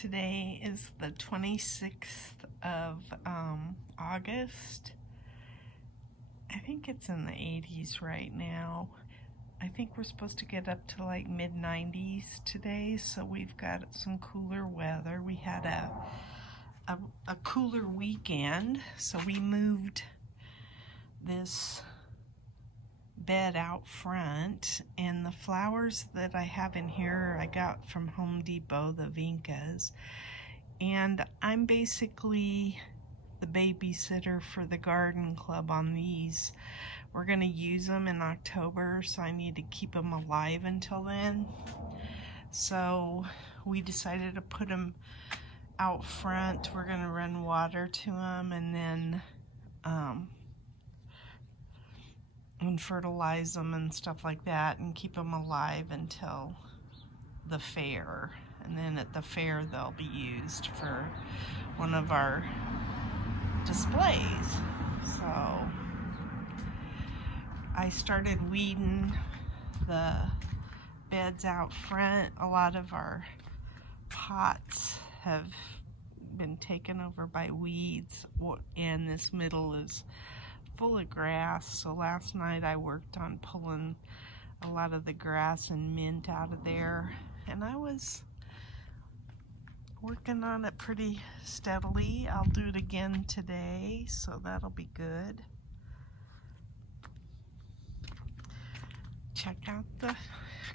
Today is the 26th of August. I think it's in the 80s right now. I think we're supposed to get up to like mid-90s today, so we've got some cooler weather. We had a cooler weekend, so we moved this bed out front, and the flowers that I have in here I got from Home Depot, the Vincas, and I'm basically the babysitter for the garden club on these. We're going to use them in October, so I need to keep them alive until then. So we decided to put them out front. We're going to run water to them and then and fertilize them and stuff like that and keep them alive until the fair. And then at the fair they'll be used for one of our displays. So I started weeding the beds out front. A lot of our pots have been taken over by weeds, and this middle is full of grass. So last night I worked on pulling a lot of the grass and mint out of there, and I was working on it pretty steadily. I'll do it again today, so that'll be good. Check out the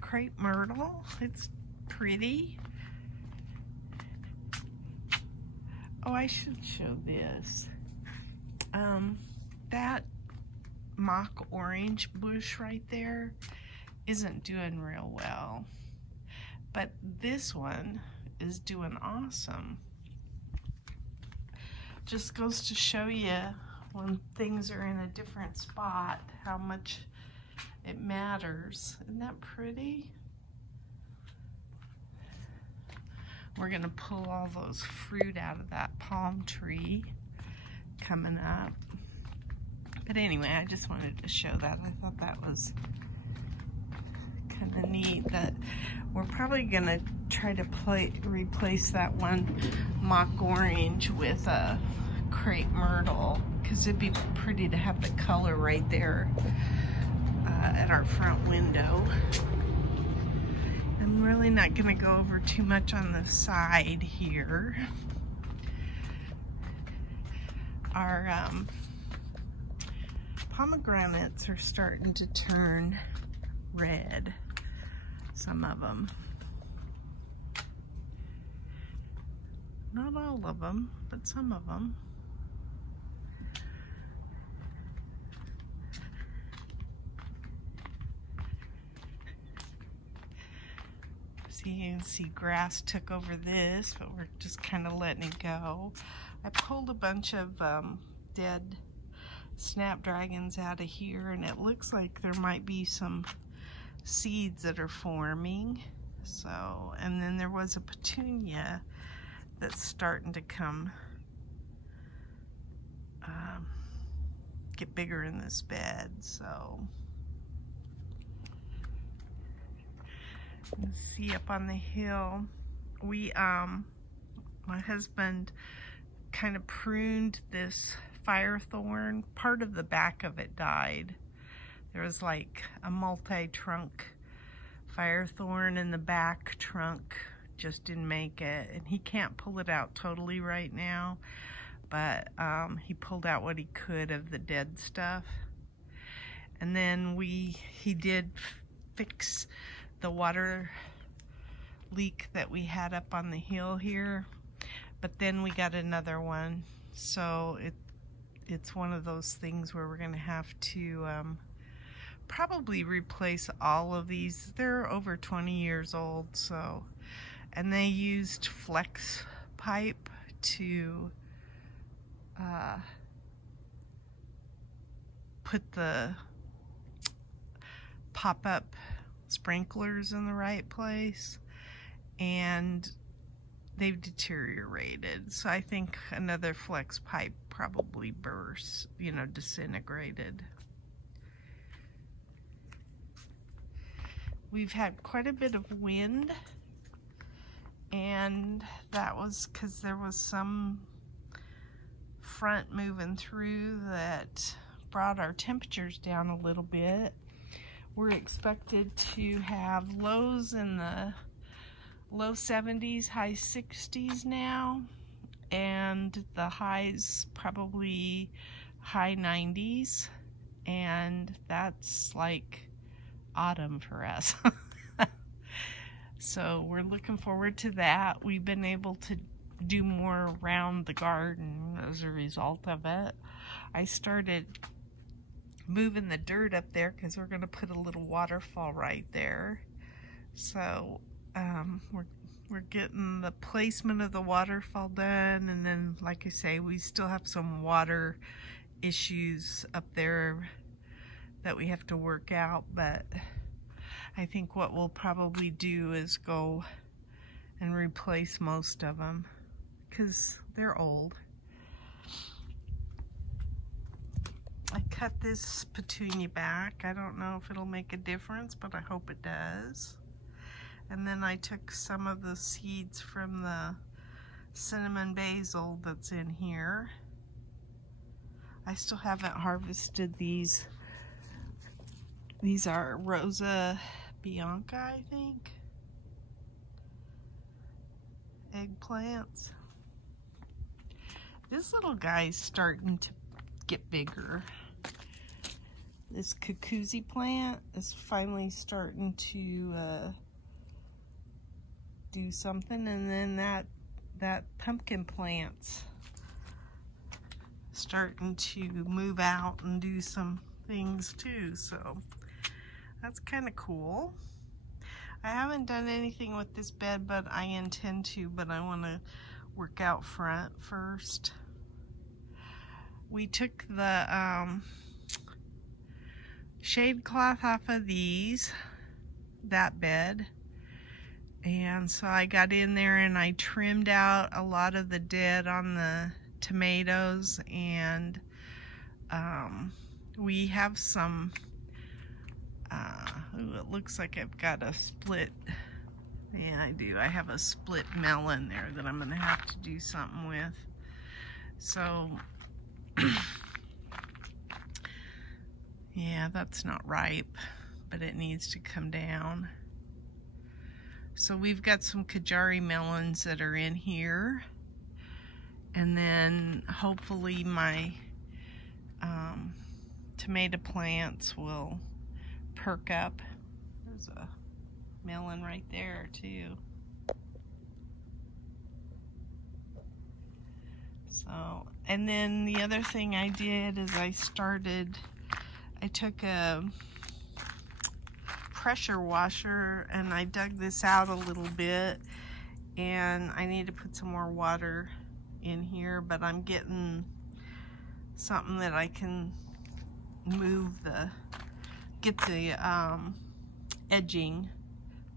crepe myrtle. It's pretty. Oh, I should show this. That mock orange bush right there isn't doing real well, but this one is doing awesome. Just goes to show you when things are in a different spot how much it matters. Isn't that pretty? We're gonna pull all those fruit out of that palm tree coming up. But anyway, I just wanted to show that. I thought that was kind of neat. That we're probably gonna try to replace that one mock orange with a crepe myrtle, because it'd be pretty to have the color right there at our front window. I'm really not gonna go over too much on the side here. Our pomegranates are starting to turn red, some of them. Not all of them, but some of them. See, you can see grass took over this, but we're just kind of letting it go. I pulled a bunch of dead snapdragons out of here, and it looks like there might be some seeds that are forming. So, and then there was a petunia that's starting to come get bigger in this bed. So you can see up on the hill, we my husband kind of pruned this firethorn. Part of the back of it died. There was like a multi-trunk firethorn, and the back trunk just didn't make it, and he can't pull it out totally right now, but he pulled out what he could of the dead stuff. And then he did fix the water leak that we had up on the hill here, but then we got another one. So it's one of those things where we're gonna have to probably replace all of these. They're over 20 years old, so, and they used flex pipe to put the pop-up sprinklers in the right place, and they've deteriorated. So I think another flex pipe probably burst, you know, disintegrated. We've had quite a bit of wind, and and that was because there was some front moving through that brought our temperatures down a little bit. We're expected to have lows in the low 70s, high 60s now, and the highs probably high 90s, and that's like autumn for us. So we're looking forward to that. We've been able to do more around the garden as a result of it. I started moving the dirt up there because we're going to put a little waterfall right there. So we're getting the placement of the waterfall done, and then, like I say, we still have some water issues up there that we have to work out, but I think what we'll probably do is go and replace most of them because they're old. I cut this petunia back. I don't know if it'll make a difference, but I hope it does. And then I took some of the seeds from the cinnamon basil that's in here. I still haven't harvested these. These are Rosa Bianca, I think. Eggplants. This little guy's starting to get bigger. This cuckoozy plant is finally starting to do something, and then that pumpkin plant's starting to move out and do some things too, so that's kind of cool. I haven't done anything with this bed, but I intend to, but I want to work out front first. We took the shade cloth off of that bed, and so I got in there and I trimmed out a lot of the dead on the tomatoes, and we have some it looks like I've got a split. Yeah, I do. I have a split melon there that I'm gonna have to do something with. So yeah, that's not ripe, but it needs to come down. So we've got some Kajari melons that are in here, and then hopefully my tomato plants will perk up. There's a melon right there too. So, and then the other thing I did is I took a pressure washer and I dug this out a little bit, and I need to put some more water in here, but I'm getting something that I can get the edging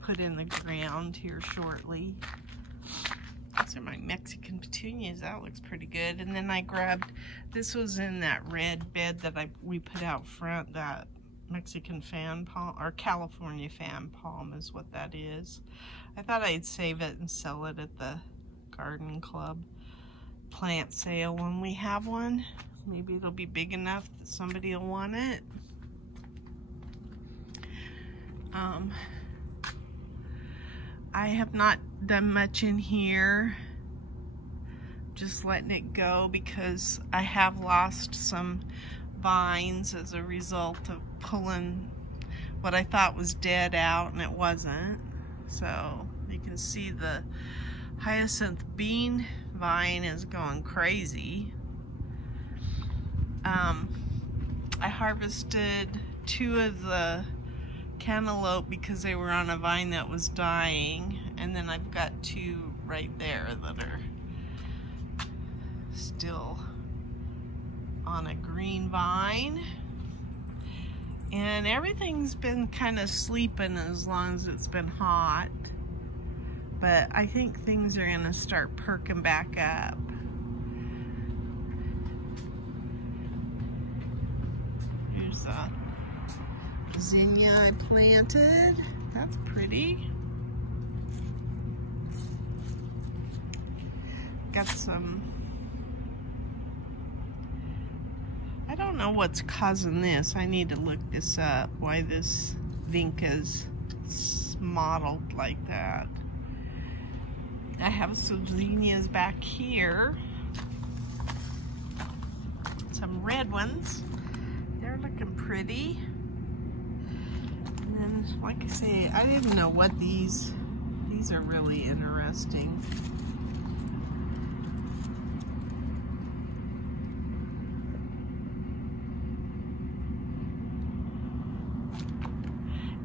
put in the ground here shortly. These are my Mexican petunias. That looks pretty good. And then I grabbed, this was in that red bed that we put out front, that Mexican fan palm, or California fan palm is what that is. I thought I'd save it and sell it at the garden club plant sale when we have one. Maybe it'll be big enough that somebody will want it. I have not done much in here, just letting it go because I have lost some vines as a result of pulling what I thought was dead out, and it wasn't. So you can see the hyacinth bean vine is going crazy. I harvested 2 of the cantaloupe because they were on a vine that was dying, and then I've got 2 right there that are still on a green vine. And everything's been kind of sleeping as long as it's been hot, but I think things are gonna start perking back up. Here's a zinnia I planted. That's pretty. got some, I don't know what's causing this. I need to look this up, why this vinca's modeled like that. I have some zinnias back here. Some red ones. They're looking pretty. And then, like I say, I didn't know what these are really interesting.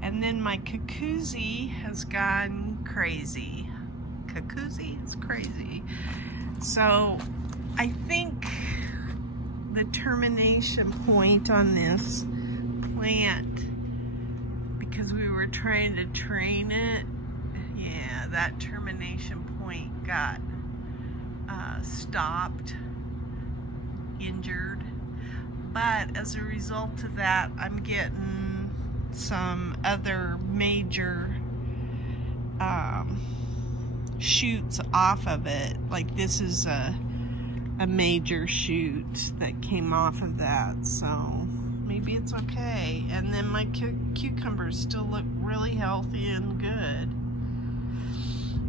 And then my Cuckoozy has gone crazy. Cuckoozy is crazy. So I think the termination point on this plant, because we were trying to train it, yeah, that termination point got stopped, injured. But as a result of that, I'm getting some other major shoots off of it. Like this is a major shoot that came off of that, so maybe it's okay. And then my cucumbers still look really healthy and good.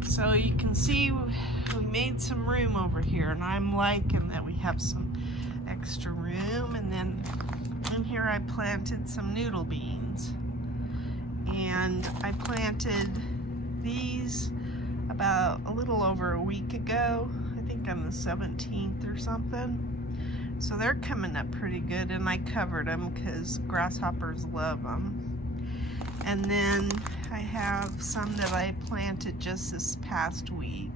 So you can see we made some room over here, and I'm liking that we have some extra room. And then in here I planted some noodle beans, and I planted these about a little over a week ago, I think on the 17th or something. So they're coming up pretty good, and I covered them because grasshoppers love them. And then I have some that I planted just this past week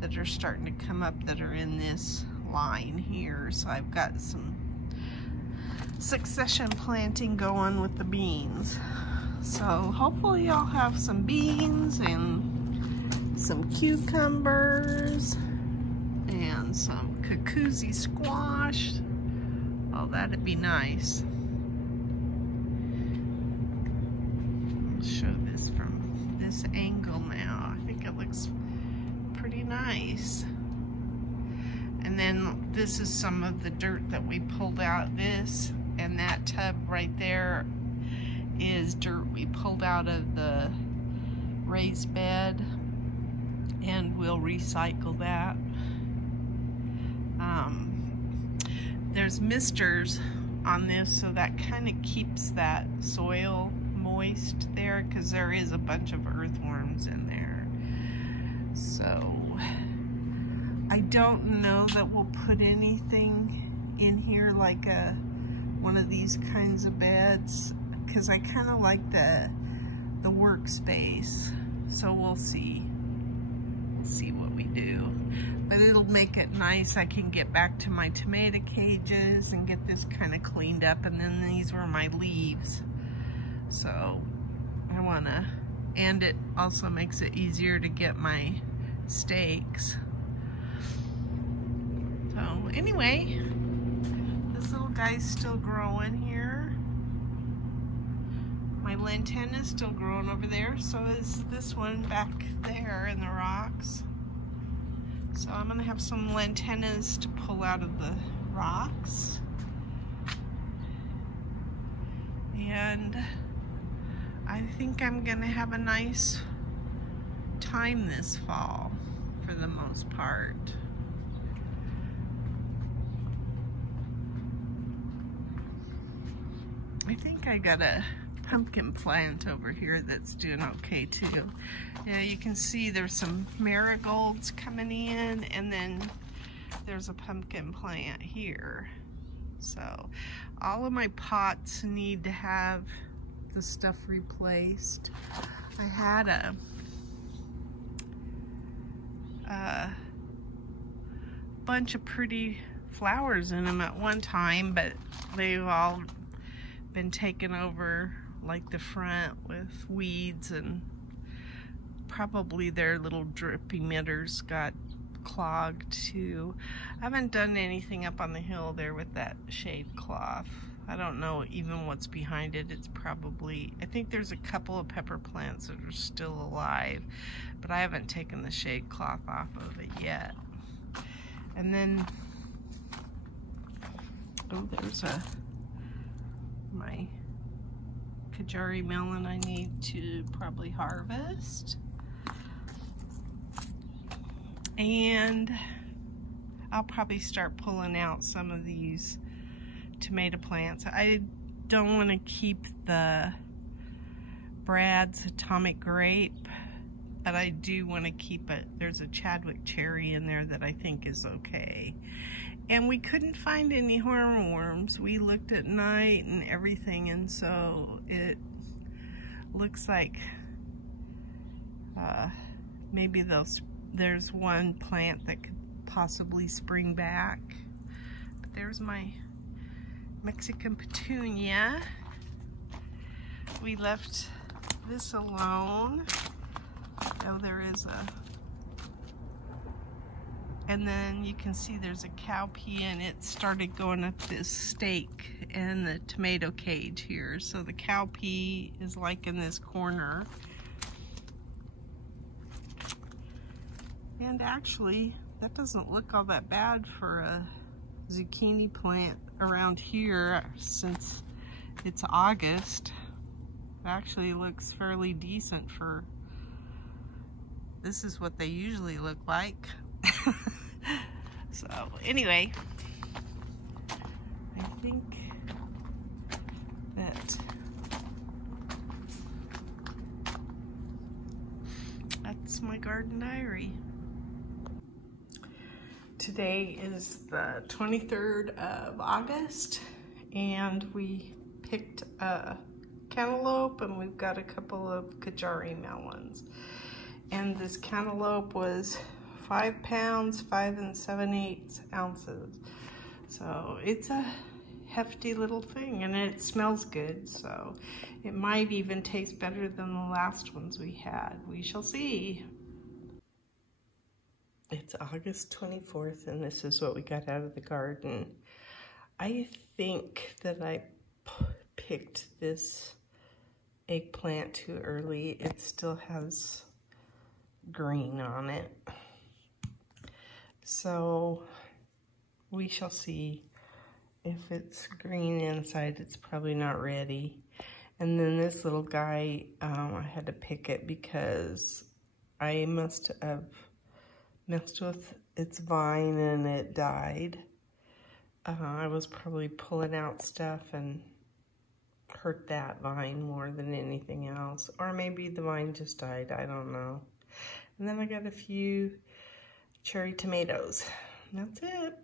that are starting to come up that are in this line here. So I've got some succession planting going with the beans. So hopefully I'll have some beans and some cucumbers and some Cuckoozy squash. Oh, that'd be nice. I'll show this from this angle now. I think it looks pretty nice. And then this is some of the dirt that we pulled out. This and that tub right there is dirt we pulled out of the raised bed, and we'll recycle that. There's misters on this, so that kind of keeps that soil moist there, because there is a bunch of earthworms in there. So I don't know that we'll put anything in here like one of these kinds of beds, because I kind of like the workspace. So we'll see. We'll see what we do. But it'll make it nice. I can get back to my tomato cages and get this kind of cleaned up. And then these were my leaves. So I want to, and it also makes it easier to get my stakes. So anyway, this little guy's still growing here. My lantana is still growing over there. So is this one back there in the rocks. So I'm gonna have some lantanas to pull out of the rocks. And I think I'm gonna have a nice time this fall for the most part. I think I got a pumpkin plant over here that's doing okay too. Yeah, you can see there's some marigolds coming in, and then there's a pumpkin plant here. So all of my pots need to have the stuff replaced. I had a bunch of pretty flowers in them at one time, but they've all been taken over, like the front, with weeds, and probably their little drip emitters got clogged too. I haven't done anything up on the hill there with that shade cloth. I don't know even what's behind it. It's probably, I think there's a couple of pepper plants that are still alive, but I haven't taken the shade cloth off of it yet. And then, oh, there's my Kajari melon I need to probably harvest. And I'll probably start pulling out some of these tomato plants. I don't want to keep the Brad's Atomic Grape, but I do want to keep it. There's a Chadwick cherry in there that I think is okay. And we couldn't find any hornworms. We looked at night and everything, and so it looks like maybe there's one plant that could possibly spring back. But there's my Mexican petunia. We left this alone. Oh, there is and then you can see there's a cowpea, and it started going up this stake in the tomato cage here. So the cowpea is like in this corner. And actually, that doesn't look all that bad for a zucchini plant around here since it's August. It actually looks fairly decent for, this is what they usually look like. So anyway, I think that that's my garden diary. Today is the 23rd of August, and we picked a cantaloupe, and we've got a couple of Kajari melons. And this cantaloupe was 5 pounds, 5 7/8 ounces. So it's a hefty little thing, and it smells good. So it might even taste better than the last ones we had. We shall see. It's August 24th, and this is what we got out of the garden. I think that I picked this eggplant too early. It still has green on it. So we shall see. If it's green inside, it's probably not ready. And then this little guy, I had to pick it because I must have messed with its vine and it died. I was probably pulling out stuff and hurt that vine more than anything else. Or maybe the vine just died, I don't know. And then I got a few cherry tomatoes. And that's it.